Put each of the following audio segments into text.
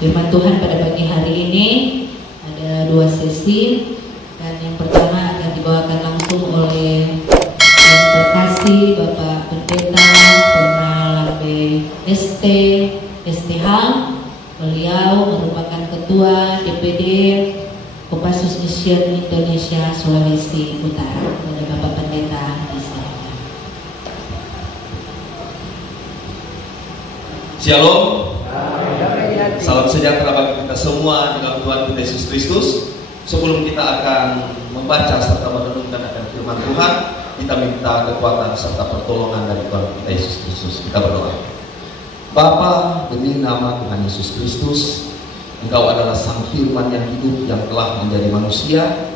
Firman Tuhan pada pagi hari ini ada dua sesi, dan yang pertama akan dibawakan langsung oleh yang terkasih Bapak Pendeta Lambe STH. Beliau merupakan Ketua DPD Kopassus Mission Indonesia Sulawesi Utara. Kepada Bapak Pendeta disilakan. Shalom. Salam sejahtera bagi kita semua dengan Tuhan kita Yesus Kristus. Sebelum kita akan membaca serta merenungkan akan firman Tuhan, kita minta kekuatan serta pertolongan dari Tuhan kita Yesus Kristus. Kita berdoa. Bapa, demi nama Tuhan Yesus Kristus, Engkau adalah Sang Firman yang hidup, yang telah menjadi manusia,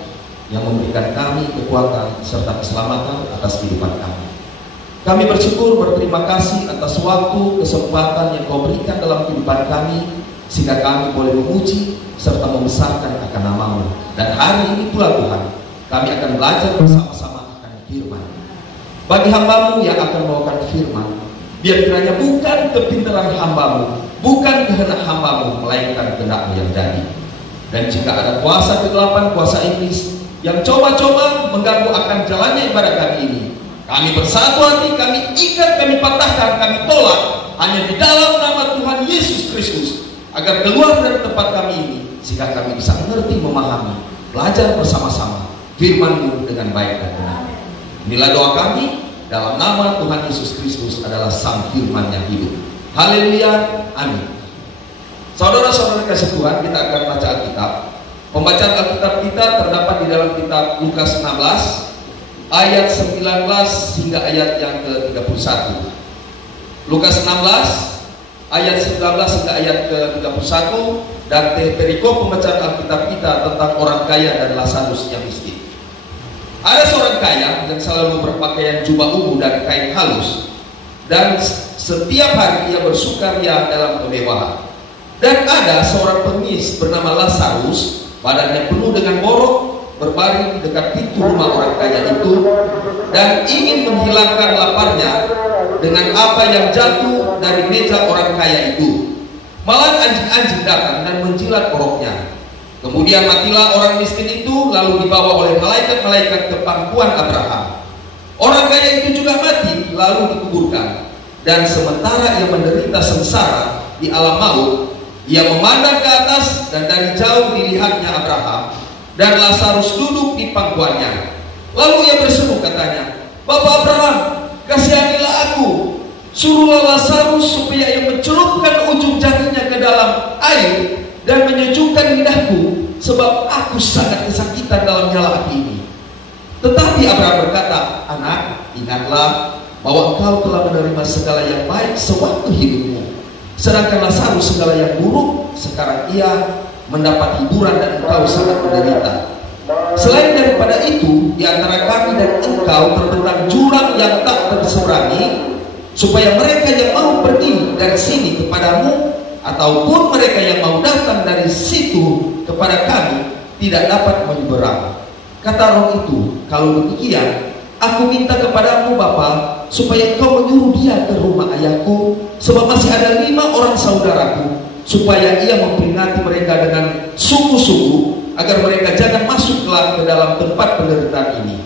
yang memberikan kami kekuatan serta keselamatan atas kehidupan kami. Kami bersyukur, berterima kasih atas waktu, kesempatan yang Kau berikan dalam kehidupan kami, sehingga kami boleh memuji serta membesarkan akan nama-Mu. Dan hari ini pula Tuhan, kami akan belajar bersama-sama akan firman. Bagi hamba-Mu yang akan membawakan firman, biar kiranya bukan kepintaran hamba-Mu, bukan kehendak hamba-Mu, melainkan kehendak-Mu yang jadi. Dan jika ada kuasa kegelapan, kuasa iblis yang coba-coba mengganggu akan jalannya ibadah kami ini, kami bersatu hati, kami ikat, kami patahkan, kami tolak hanya di dalam nama Tuhan Yesus Kristus, agar keluar dari tempat kami ini, sehingga kami bisa mengerti, memahami, belajar bersama-sama firman-Mu dengan baik dan benar. Inilah doa kami dalam nama Tuhan Yesus Kristus adalah Sang Firman yang hidup. Haleluya, amin. Saudara-saudara kasih Tuhan, kita akan baca Alkitab. Pembacaan Alkitab kita terdapat di dalam kitab Lukas 16 ayat 19 hingga ayat yang ke-31. Lukas 16 ayat 19 hingga ayat ke-31, dan perikop pembacaan Alkitab kita tentang orang kaya dan Lazarus yang miskin. Ada seorang kaya yang selalu berpakaian jubah ungu dan kain halus, dan setiap hari ia bersukaria dalam kemewahan. Dan ada seorang pengemis bernama Lazarus, badannya penuh dengan borok, berbaring dekat pintu rumah orang kaya itu, dan ingin menghilangkan laparnya dengan apa yang jatuh dari meja orang kaya itu. Malah anjing-anjing datang dan menjilat oroknya. Kemudian matilah orang miskin itu, lalu dibawa oleh malaikat-malaikat ke pangkuan Abraham. Orang kaya itu juga mati, lalu dikuburkan. Dan sementara ia menderita sengsara di alam maut, ia memandang ke atas, dan dari jauh dilihatnya Abraham dan Lazarus duduk di pangkuannya. Lalu ia berseru, katanya, "Bapak Abraham, kasihanilah aku. Suruhlah Lazarus supaya ia mencelupkan ujung jarinya ke dalam air dan menyejukkan lidahku, sebab aku sangat kesakitan dalam nyala api ini." Tetapi Abraham berkata, "Anak, ingatlah bahwa engkau telah menerima segala yang baik sewaktu hidupmu, sedangkan Lazarus segala yang buruk. Sekarang ia mendapat hiburan dan engkau sangat menderita. Selain daripada itu, di antara kami dan engkau terbentang jurang yang tak terseberangi, supaya mereka yang mau pergi dari sini kepadamu, ataupun mereka yang mau datang dari situ kepada kami, tidak dapat menyeberang." Kata roh itu, "Kalau demikian, aku minta kepadamu Bapa, supaya engkau menyuruh dia ke rumah ayahku, sebab masih ada 5 orang saudaraku, supaya ia memperingati mereka dengan sungguh-sungguh, agar mereka jangan masuk kelak ke dalam tempat penderitaan ini."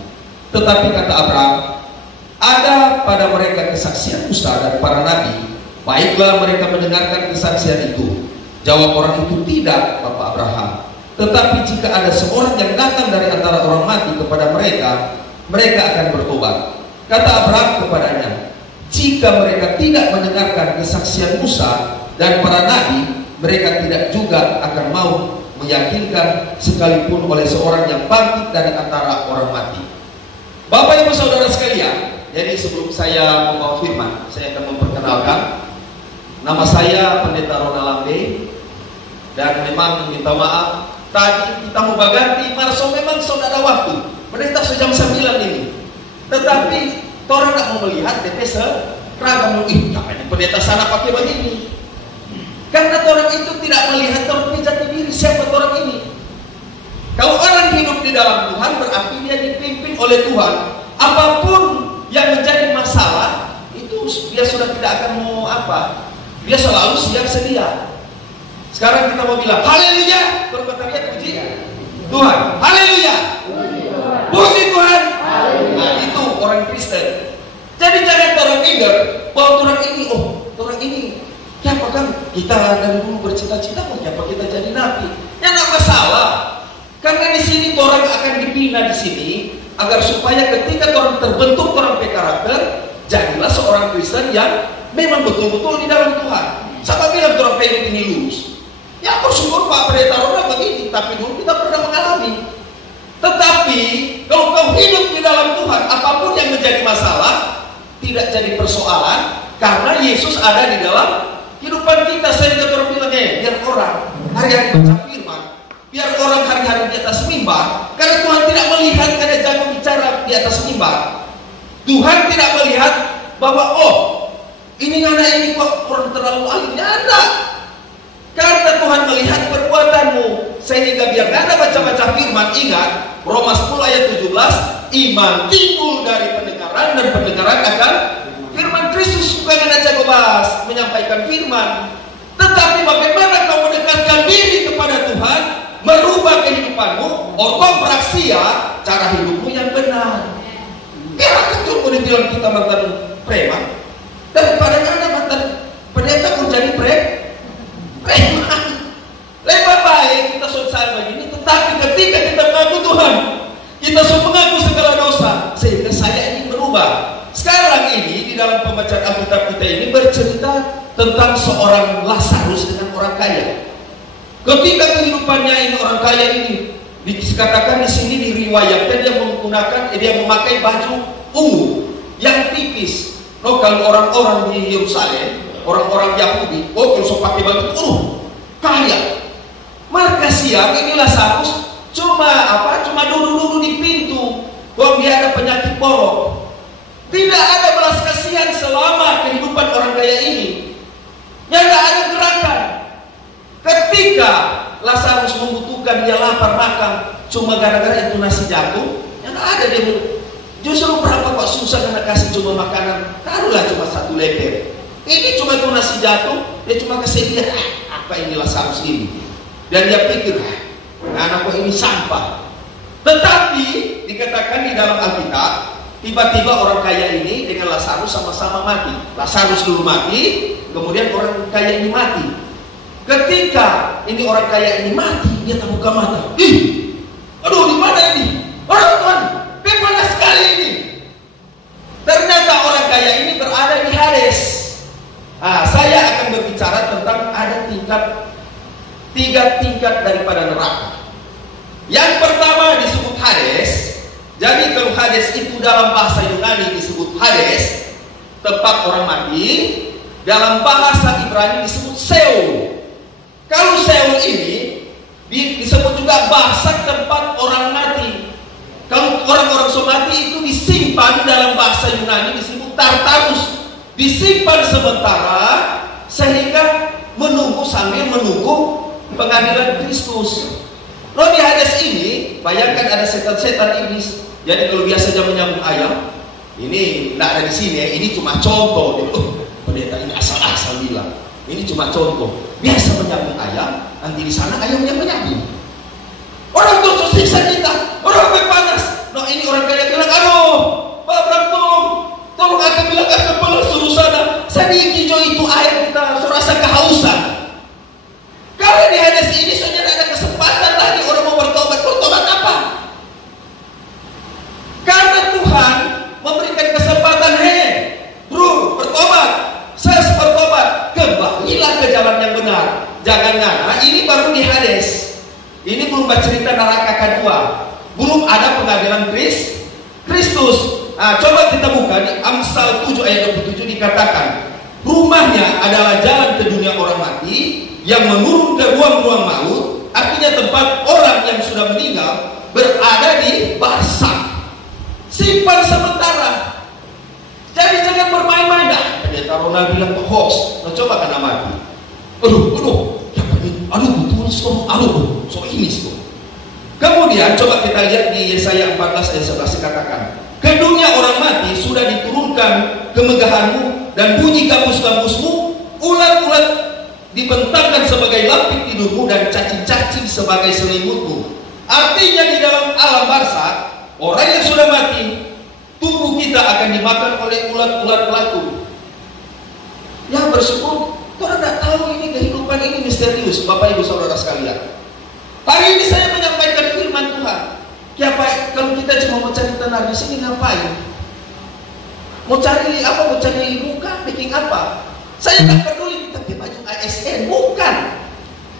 Tetapi kata Abraham, "Ada pada mereka kesaksian Musa dan para nabi. Baiklah mereka mendengarkan kesaksian itu." Jawab orang itu, "Tidak, Bapak Abraham. Tetapi jika ada seorang yang datang dari antara orang mati kepada mereka, mereka akan bertobat." Kata Abraham kepadanya, "Jika mereka tidak mendengarkan kesaksian Musa dan para nabi, mereka tidak juga akan mau meyakinkan sekalipun oleh seorang yang bangkit dari antara orang mati." Bapak Ibu Saudara sekalian, jadi sebelum saya membawa firman, saya akan memperkenalkan. Nama saya Pendeta Ronald Lambe, dan memang minta maaf tadi kita mau ganti Marso, memang sudah ada waktu. Pendeta jam 9 ini, tetapi orang tak mau melihat DP seragam. Jangan pendeta sana pakai begini. Karena orang itu tidak melihat orang jati diri siapa orang ini. Kalau orang hidup di dalam Tuhan berarti dia dipimpin oleh Tuhan. Apapun yang menjadi masalah itu dia sudah tidak akan mau apa. Dia selalu siap sedia. Sekarang kita mau bilang haleluya, berkata dia puji Tuhan, haleluya, puji Tuhan. Nah itu orang Kristen. Jadi jangan orang pikir bahwa orang ini, orang ini siapa kan kita dari dulu bercita-cita mau siapa kita jadi nabi. Ya nggak masalah. Karena di sini orang akan dibina di sini agar supaya ketika orang terbentuk orang berkarakter, jadilah seorang Kristen yang memang betul-betul di dalam Tuhan. Siapa bilang orang hidup ini lurus? Ya bersyukur Pak Pendeta Ronald begini, tapi dulu kita pernah mengalami. Tetapi kalau kau hidup di dalam Tuhan, apapun yang menjadi masalah tidak jadi persoalan karena Yesus ada di dalam kehidupan kita. Sehingga orang bilang biar orang hari-hari baca firman, biar orang hari-hari di atas mimbar, karena Tuhan tidak melihat ada jago bicara di atas mimbar. Tuhan tidak melihat bahwa ini anak ini kok orang terlalu alimnya ada. Karena Tuhan melihat perbuatanmu, sehingga biar Anda baca-baca firman, ingat Roma 10 ayat 17, iman timbul dari pendengaran dan pendengaran akan firman Kristus. Bukan Anda jago bahas menyampaikan firman, tetapi bagaimana kau mendekatkan diri kepada Tuhan, merubah kehidupanmu, ortopraksia, cara hidupmu yang benar. Biar akan cuma dibilang kita mantan preman, daripada Anda mantan pendeta pun jadi preman. Lebih baik kita selesai begini, tetapi ketika kita mengaku Tuhan, kita mengaku segala dosa, sehingga saya ini berubah. Sekarang ini di dalam pembacaan Alkitab kita ini bercerita tentang seorang Lazarus dengan orang kaya. Ketika kehidupannya ini orang kaya ini dikatakan di sini diriwayatkan dia memakai baju ungu yang tipis. Kalau orang-orang di Yerusalem, orang-orang Yahudi, kalau pakai baju kaya. Maka siang ini Lazarus cuma duduk-duduk di pintu. Kalau dia ada penyakit borok, tidak ada belas kasihan selama kehidupan orang kaya ini. Yang tidak ada gerakan. Ketika Lazarus membutuhkan, dia lapar makan, cuma gara-gara itu nasi jatuh, yang ada dia justru berapa kok susah karena kasih cuma makanan, taruhlah cuma satu leper. Ini cuma itu nasi jatuh, dia cuma kasih dia, apa ini Lazarus ini? Dan dia pikir, anakku ini sampah. Tetapi dikatakan di dalam Alkitab, tiba-tiba orang kaya ini dengan Lazarus sama-sama mati. Lazarus dulu mati, kemudian orang kaya ini mati. Ketika ini orang kaya ini mati, dia terbuka mata. Aduh, di mana ini? Orang Tuhan, bagaimana sekali ini? Ternyata orang kaya ini berada di Hades. Saya akan berbicara tentang ada tiga tingkat daripada neraka. Yang pertama disebut Hades. Jadi kalau Hades itu dalam bahasa Yunani disebut Hades, tempat orang mati. Dalam bahasa Ibrani disebut Sheol. Kalau Sheol ini disebut juga bahasa tempat orang mati. Kalau orang-orang mati itu disimpan dalam bahasa Yunani disebut Tartarus. Disimpan sementara sehingga sambil menunggu pengadilan Kristus. Di Hades ini, bayangkan ada setan-setan iblis. Jadi kalau biasanya menyambung ayam, ini tidak ada di sini ya. Ini cuma contoh. Pendeta ini asal-asal bilang. Ini cuma contoh. Biasa menyambung ayam, nanti di sana ayamnya menyambung. Orang itu siksa kita, orang panas. Ini orang kaya bilang, aduh, Pak Bram, tolong aku bilang ke kepala suruh sana. Saya di hijau itu air kita rasa kehausan. Kalau di Hades ini saja tidak ada kesempatan lagi orang mau bertobat. Bertobat apa? Karena Tuhan memberikan kesempatan, bro, bertobat. Saya bertobat. Kembalilah ke jalan yang benar. Jangan ini baru di Hades. Ini belum bercerita neraka kedua. Belum ada pengadilan Kristus. Coba kita buka di Amsal 7 ayat 27 dikatakan, rumahnya adalah jalan ke dunia orang mati, yang menurun ke ruang-ruang maut, artinya tempat orang yang sudah meninggal berada di barzakh. Simpan sementara. Jadi jangan bermain-main dah. Pendeta Ronald bilang ke hoax, nah coba kan mati. Aduh, ya aduh betul so ini so. Kemudian coba kita lihat di Yesaya 14 ayat 11 dikatakan, ke dunia orang mati sudah diturunkan kemegahanmu dan bunyi gambus-gambusmu, ulat-ulat dibentangkan sebagai lampik tidurmu dan cacing-cacing sebagai selimutmu. Artinya di dalam alam barzakh, orang yang sudah mati, tubuh kita akan dimakan oleh ulat-ulat belatung. Ya bersyukur, orang tidak tahu ini kehidupan ini misterius, Bapak Ibu Saudara sekalian. Hari ini saya menyampaikan firman Tuhan. Ya Pak, kalau kita cuma mau cari tenar di sini ngapain? Mau cari apa? Mau cari muka, bikin apa? Saya tak peduli kita pakai baju ASN, bukan.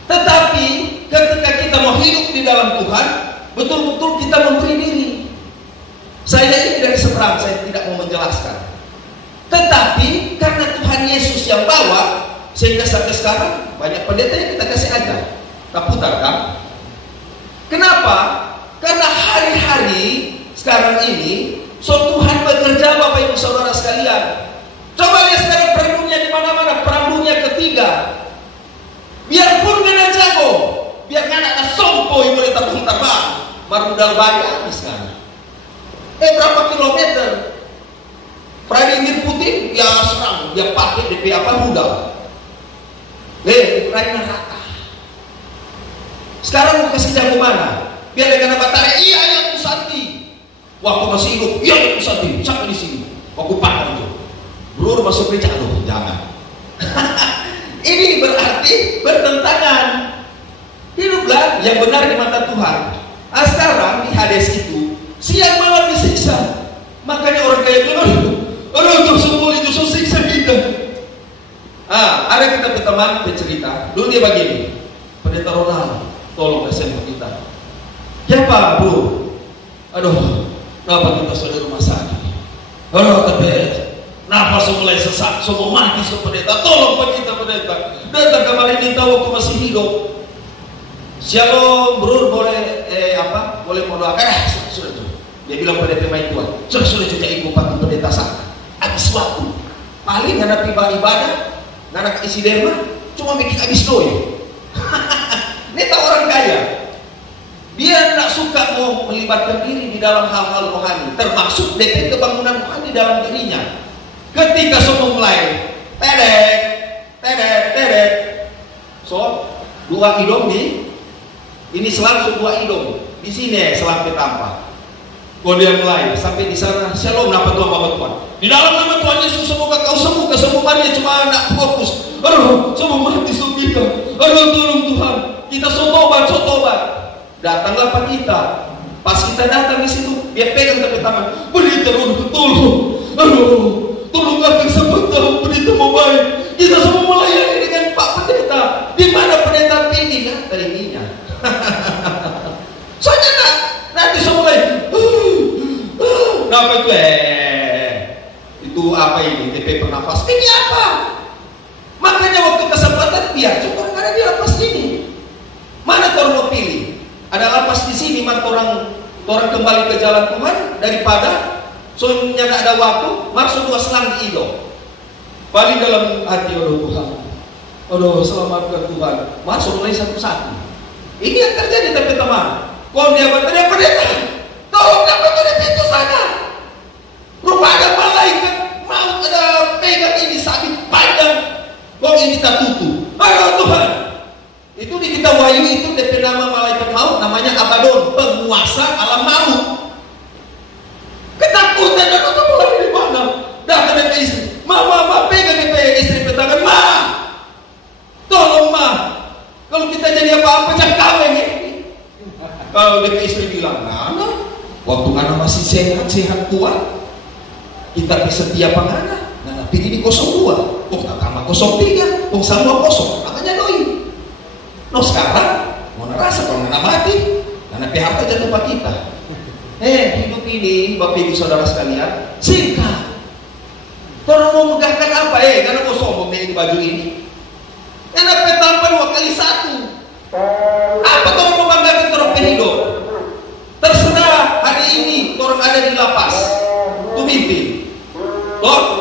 Tetapi ketika kita mau hidup di dalam Tuhan, betul-betul kita memberi diri. Saya ini dari seberang, saya tidak mau menjelaskan. Tetapi karena Tuhan Yesus yang bawa, sehingga sampai sekarang banyak pendeta yang kita kasih ajar. Tak putar kan? Kenapa? Karena hari-hari sekarang ini, so Tuhan bekerja Bapak Ibu Saudara sekalian. Coba lihat sekarang perang dunia di mana-mana, perang dunia ketiga. Biarpun kena jago, biar anak sompoi boleh terbang, marudal bayi habis kan. Berapa kilometer? Vladimir Putin, ya serang, dia pakai DP apa rudal. Ukraina rata. Sekarang mau kasih jago mana? Biar dia kena baterai, iya ya Pusanti. Waktu masih hidup, iya ya Pusanti, sampai di sini. Waktu pakai itu, bro masuk gereja, aduh jangan. Ini berarti bertentangan. Hiduplah yang benar di mata Tuhan. Sekarang di Hades itu siang malam disiksa. Makanya orang kaya bilang, aduh semua itu siksa kita. Ada kita berteman bercerita. Dulu dia begini, Pendeta Ronald, tolong kasih kita. Ya Pak Bro, aduh, kenapa kita sudah rumah sakit? Aduh tapi nafas mulai sesak, semua mati pendeta. Tolong Pak kita pendeta. Datang kemarin minta waktu masih hidup. Shalom bro, boleh boleh mau doakan? Sudah tuh. Dia bilang pendeta main Tuhan. Sudah juga ibu Pak pendeta sana. Habis waktu. Paling nggak ada ibadah, nggak ada isi derma, cuma bikin habis doi. Ini tahu orang kaya. Dia tidak suka mau melibatkan diri di dalam hal-hal rohani, termasuk DP kebangunan rohani dalam dirinya. Ketika semua mulai tedek, so dua hidung ini selang dua hidung di sini selang ketampa. Kalau dia mulai sampai di sana, shalom nama Tuhan Bapak Tuhan. Di dalam nama Tuhan Yesus semoga kau sembuh, kesembuhannya cuma nak fokus. Aduh, semua mati kita. Aduh tolong Tuhan, kita sotobat. Datanglah Pak kita. Pas kita datang di situ, dia pegang tepi tangan. Pendeta tolong. Aduh, tolong aku sebentar, pendeta mau baik. Kita semua melayani dengan Pak Pendeta. Di mana pendeta tinggi kan? Tingginya. Soalnya nanti semua lain. Kenapa itu? Itu apa ini? TP pernafas. Ini apa? Makanya waktu kesempatan biar coba karena dia lapas ini. Mana orang mau pilih? Ada lapas di sini, mana orang kembali ke jalan Tuhan daripada soalnya tidak ada waktu masuk dua selang di hidung. Paling dalam hati, aduh Tuhan, aduh selamatkan Tuhan. Masuk mulai satu-satu. Ini yang terjadi teman-teman. Kalau dia berteriak pendeta, tolong dapat dari pintu sana. Rupa ada malaikat mau ada pegang ini sabit panjang. Kok ini tak tutup? Aduh Tuhan. Itu di kitab Wahyu itu DP nama malaikat maut namanya Abaddon, penguasa alam maut. Ketakutan dan ketemuan di mana? Datang DP istri, ma pegang DP istri petangan, ma. Tolong ma. Kalau kita jadi apa-apa jangan kawin ya. Kalau DP istri bilang, "Nana, waktu Nana masih sehat kuat, kita setia pangana. Nana pergi di 02, kok tak kamar 03, kok sama kosong, makanya doi." No sekarang mau ngerasa kalau Nana mati, Nana PHP jatuh Pak kita. Hidup ini Bapak Ibu Saudara sekalian singkat. Orang mau megahkan apa? Karena mau sombong nih di baju ini. Karena petampan 2 kali 1. Apa orang mau banggakan orang hidup? Terserah hari ini orang ada di lapas, tuh mimpi. Toh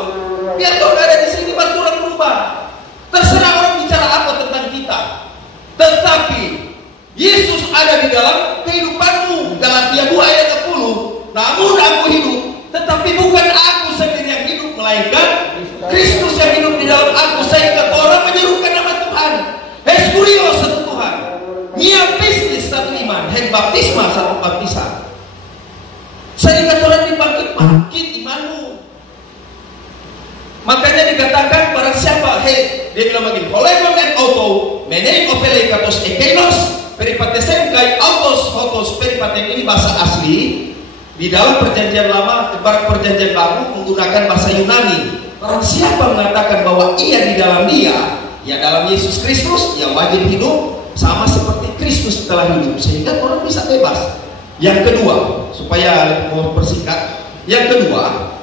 Dia bilang begini, Holegon en auto, menein opelei katos ekeinos, peripaten kai autos hotos peripaten ini bahasa asli di dalam perjanjian lama, perjanjian baru menggunakan bahasa Yunani. Orang siapa mengatakan bahwa ia di dalam dia, ya dalam Yesus Kristus, yang wajib hidup sama seperti Kristus telah hidup, sehingga orang bisa bebas. Yang kedua, supaya mau persingkat, yang kedua,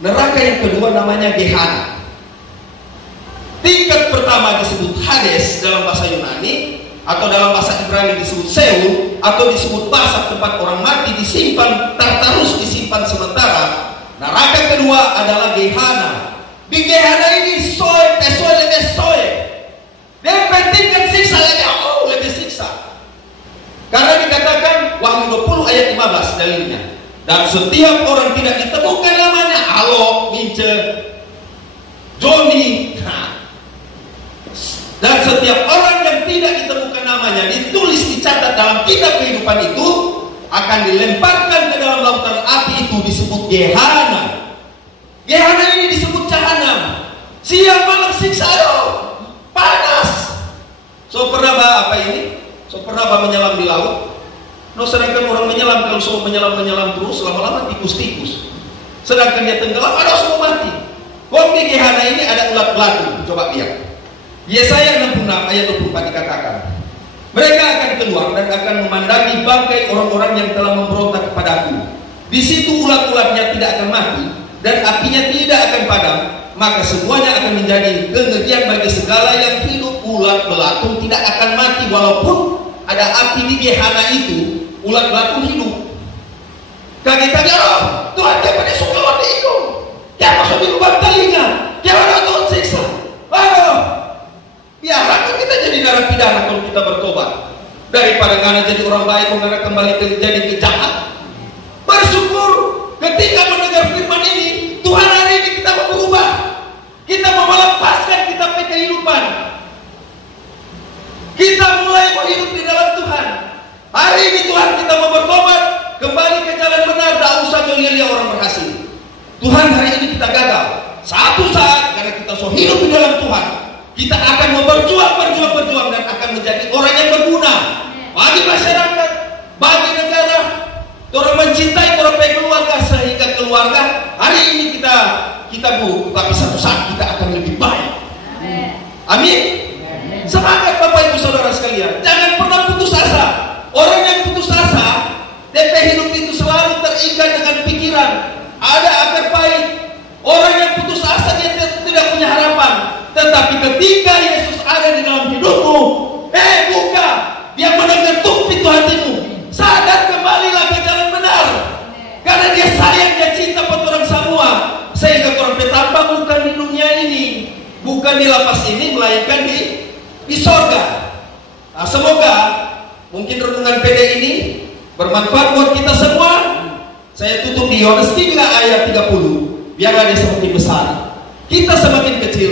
neraka yang kedua namanya Gehenna. Tingkat pertama disebut Hades dalam bahasa Yunani, atau dalam bahasa Ibrani disebut Seul, atau disebut Barsah, tempat orang mati disimpan, Tartarus disimpan sementara. Neraka kedua adalah Gehenna. Di Gehenna ini soe, dia pentingkan siksa lebih siksa. Karena dikatakan Wahyu 20 ayat 15 dalilnya. Dan setiap orang tidak ditemukan namanya, Alo, Mince, Joni, dan setiap orang yang tidak ditemukan namanya, ditulis, dicatat dalam kitab kehidupan itu, akan dilemparkan ke dalam lautan api itu disebut Gehenna. Gehenna ini disebut jahanam. Siang malam siksa, panas. So pernah apa ini? So pernah menyelam di laut? No, sedangkan orang menyelam, kalau so menyelam terus, lama-lama tikus-tikus. Sedangkan dia tenggelam, ada semua mati. Kok di Gehenna ini ada ulat belatung. Coba lihat. Yesaya 66 ayat 24 dikatakan, mereka akan keluar dan akan memandangi bangkai orang-orang yang telah memberontak kepadaku. Di situ ulat-ulatnya tidak akan mati dan apinya tidak akan padam, maka semuanya akan menjadi kengerian bagi segala yang hidup. Ulat belatung tidak akan mati walaupun ada api di Gehenna itu. Ulat belatung hidup. Kaget-kaget, Tuhan dia pada suka mati itu. Dia masuk di lubang telinga. Dia ada Tuhan siksa. Biarkan kita jadi narapidana kalau kita bertobat, daripada karena jadi orang baik karena kembali jadi kejahat. Bersyukur ketika mendengar firman ini, Tuhan hari ini kita mau berubah, kita mau melepaskan kitab kehidupan, kita mulai mau hidup di dalam Tuhan. Hari ini Tuhan kita mau bertobat, kembali ke jalan benar, tak usah jolia orang berhasil. Tuhan hari ini kita gagal. Satu saat karena kita so hidup di dalam Tuhan, kita akan berjuang dan akan menjadi orang yang berguna bagi masyarakat, bagi negara. Orang mencintai orang keluarga, sehingga keluarga hari ini kita buruk, tapi satu saat kita akan lebih baik. Amin. Semangat Bapak Ibu Saudara sekalian, jangan pernah putus asa. Orang yang putus asa, DP hidup itu selalu terikat dengan pikiran, ada akar pahit. Orang yang putus asa dia tidak punya harapan. Tetapi ketika Yesus ada di dalam hidupmu, buka, dia mengetuk pintu hatimu. Sadar, kembalilah ke jalan benar. Karena dia sayang, dia cinta pada orang semua. Sehingga orang petambah bukan di dunia ini, bukan di lapas ini, melainkan di sorga. Nah, semoga mungkin renungan PD ini bermanfaat buat kita semua. Saya tutup di Yohanes 3 ayat 30. Biarlah dia semakin besar, kita semakin kecil.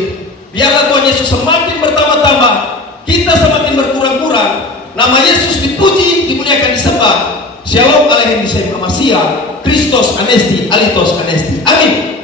Biarlah Tuhan Yesus semakin bertambah-tambah, kita semakin berkurang-kurang. Nama Yesus dipuji, dimuliakan, disembah. Shalom alaikum, Kristos anesti, alitos anesti. Amin.